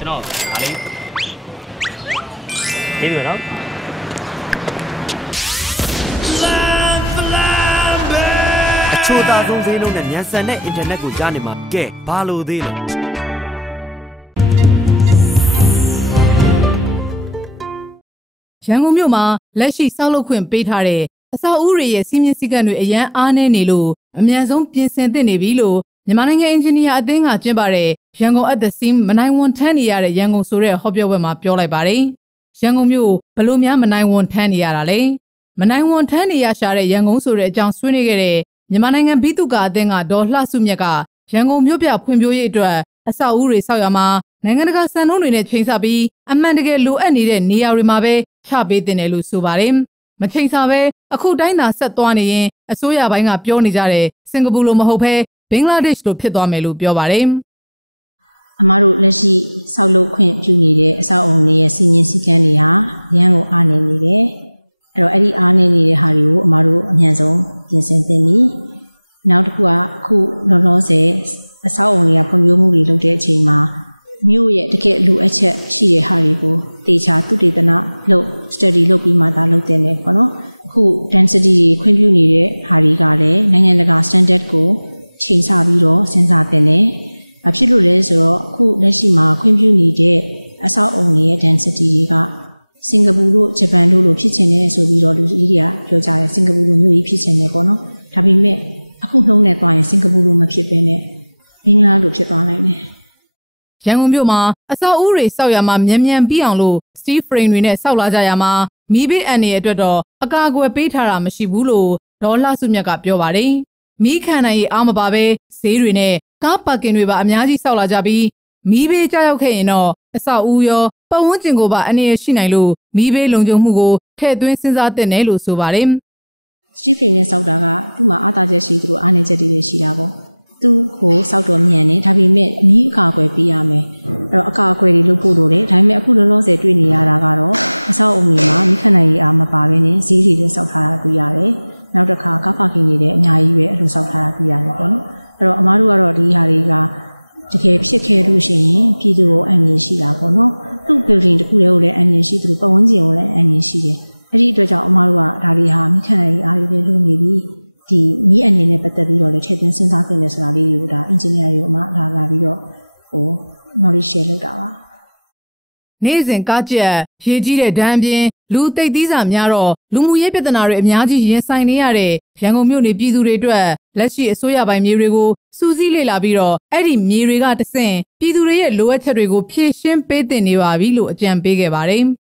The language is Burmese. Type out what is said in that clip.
ကျွန်တော်ဒါလေးလေးပြီနော်အချို့သားဆုံးဈေးနှုန်းနဲ့မြန်ဆန်တဲ့အင်တာနက်ကိုကြားနေမှာကဲဘာလို့သေးလဲရန်ကုန်မြို့မှာလက်ရှိစောက်လုပ်ခွင့်ပေးထားတဲ့အဆောက်အဦတွေရဲ့စီမင်းစည်းကမ်းတွေအရန်အားနည်းနေလို့အမြန်ဆုံးပြင်ဆင်သင့်နေပြီလို့ မြန်မာနိုင်ငံအင်ဂျင်နီယာအသင်းကကျင်းပတဲ့ရန်ကုန် at the seam မနိုင်ဝန်ထမ်းနေရတဲ့ရန်ကုန်ဆိုတဲ့ဟောပြောပွဲမှာပြောလိုက်ပါတယ်။ရန်ကုန်မြို့ဘယ်လို့များမနိုင်ဝန်ထမ်းနေရတာလဲ။မနိုင်ဝန်ထမ်းနေရရှာတဲ့ရန်ကုန်ဆိုတဲ့အကြောင်းဆွေးနွေးခဲ့တဲ့မြန်မာနိုင်ငံဘီသူကာအသင်းကဒေါ်လှစုမြတ်ကရန်ကုန်မြို့ပြဖွံ့ဖြိုးရေးအတွက်အဆောက်အဦတွေဆောက်ရမှာနိုင်ငံတကာစံနှုန်းတွေနဲ့ချိန်ဆပြီးအမှန်တကယ်လိုအပ်နေတဲ့နေရာတွေမှာပဲချပေးတင်တယ်လို့ဆိုပါတယ်။မချိန်ဆပဲအခုတိုင်းသာဆက်သွားနေရင်အစိုးရပိုင်းကပြောနေကြတဲ့စင်ကာပူလိုမဟုတ်ဘဲ ဘင်္ဂလားဒေ့ရှ်လိုဖြစ်သွားမယ်လို့ပြောပါတယ်။အမားတို့လက်ရှိဆောက်လုပ်ခွင့်ပြုနေတဲ့အဆောက်အုံတွေရဲ့စီမင်းစည်းကမ်းတွေဟာရန်ကိုအားနေနေတယ်။အဲ့တော့အဲ့ဒီအားနေနေတဲ့ဟာတွေကိုအမားတို့အမြန်ဆုံးပြင်ဆင်သင့်ပြီ။နောက်တစ်ခုကအခုလောလောဆယ်အဆောက်အုံတွေကဖွံ့ဖြိုးမှုတွေလုပ်တဲ့အချိန်မှာမြို့ရဲ့တကယ်လိုအပ်ချက်ရှိတဲ့ဟာတွေကိုတေချာသုတေသနလုပ် study လုပ်ပြီးမှသာလုပ်တင်တယ်ပေါ့နော်။အခု density တွေခွင့်ပြုနေတဲ့ဟာတွေကလည်းနိုင်ငံတကာ standard ကို ချိန်ဆပြီးတော့စဉ်းစားတင်တယ်။ဘာဖြစ်လို့လဲဆိုတော့အခုလက်ရှိမှာခွင့်ပြုနေတဲ့အဆောက်အုံတွေရဲ့ density တွေကစင်ကာပူတို့ဂျပန်တို့လိုဖြစ်ချင်တယ်ဆိုပြီးတော့လူကြီးတွေကပြောကြတယ်စင်ကာပူလိုမျိုးကြီးဖြစ်ချင်တယ်ပေါ့နော်။ဒါပေမဲ့အခုနှုံးနဲ့သွားရင်စင်ကာပူလိုမဖြစ်ဘဲနဲ့ဘင်္ဂလားလိုဖြစ်သွားနိုင်တယ်။ရန်ကုန်မြို့မှာအဆောက်အဦတွေစောက်ရမှာမြန်မြန်ပြီးအောင်လို့ steel frame တွေနဲ့စောက်လာကြရမှာမီးဘေးအန်ရဲ့အတွက်တော့အကာအကွယ်ပေးထားတာမရှိဘူးလို့ဒေါ်လှစုမြတ်ကပြောပါတယ်။ မီးခံနိုင်ရေးအားမပါပဲဈေးတွေနဲ့ကားပါကင်တွေပါအများကြီးစောက်လာကြပြီးမီးဘေးကြောက်ခဲ့ရင်တော့အဆောက်အဦရောပတ်ဝန်းကျင်ကိုပါအနေရရှိနိုင်လို့မီးဘေးလုံခြုံမှုကိုထည့်သွင်းစဉ်းစားသင့်တယ်လို့ဆိုပါတယ်။စတီဖင်နဲ့စောက်တာကသူ့မှာအားသာချက်ရှိသလိုအားနည်းချက်တွေလည်းရှိတာပေါ့သူ့ကိုစောက်တော့မြန်နေဒါပေမဲ့အမီးအကာအကွယ်ပေးရမယ်အဲ့တော့အကာအကွယ်တွေလုပ်ဖို့လိုတယ်ဒါပေမဲ့အခုလောလောဆယ်တွေ့နေရတာကတော့အဆောက်အုံတွေမှာမိခနိုင်ရေးအားမပါဘဲနဲ့ဈေးတွေလည်းစောက်ထားတာတွေ့ရတယ် နောက်တစ်ခါကားပါကင်တွေလည်းအများကြီးပဲအဲ့လိုစောက်ထားတာတွေ့ရတယ်ပေါ့နော်အဲ့တော့အမားတို့ကတော့ဒီဟာတွေကတကယ်ဖြစ်ခဲ့လို့ရှိရင်ပြည်သူကိုအမြင်ရှိတာပေါ့နော်သူ့ building တစ်ခုလည်းကိုလည်းအမြင်ရှိသလိုပတ်ဝန်းကျင်ကိုလည်းအမြင်ရှိတယ်အဲ့ဒီအတွက်ကြောင့်အမားတို့ကဒါတွေဟာမိခနိုင်ရေးအားတွေလည်းလုပ်နေပြီဒီနီးအနေနဲ့ပတ်သက်ပြီးတော့လည်းထည့်သွင်းစဉ်းစားသင့်တယ်ဆိုတာလေးတွေကိုဒါ engineer တွေကိုအမဒါလာပြီးတော့ဟို knowledge share လုပ်တာပါ နေ့စဉ်ကားကြက်ရေကြီးတဲ့ဒဏ်အပြင်လူသိပ်သီးစာများတော့လူမှုရေးပြဿနာတွေအများကြီးရင်ဆိုင်နေရတဲ့ရန်ကုန်မြို့နေပြည်သူတွေအတွက်လက်ရှိအစိုးရပိုင်းမြေတွေကိုစူးစီးလေ့လာပြီးတော့အဲ့ဒီမြေတွေကတဆင့်ပြည်သူတွေရဲ့လိုအပ်ချက်တွေကိုဖြည့်ရှင်းပေးတင်နေပါပြီလို့အကြံပေးခဲ့ပါတယ်။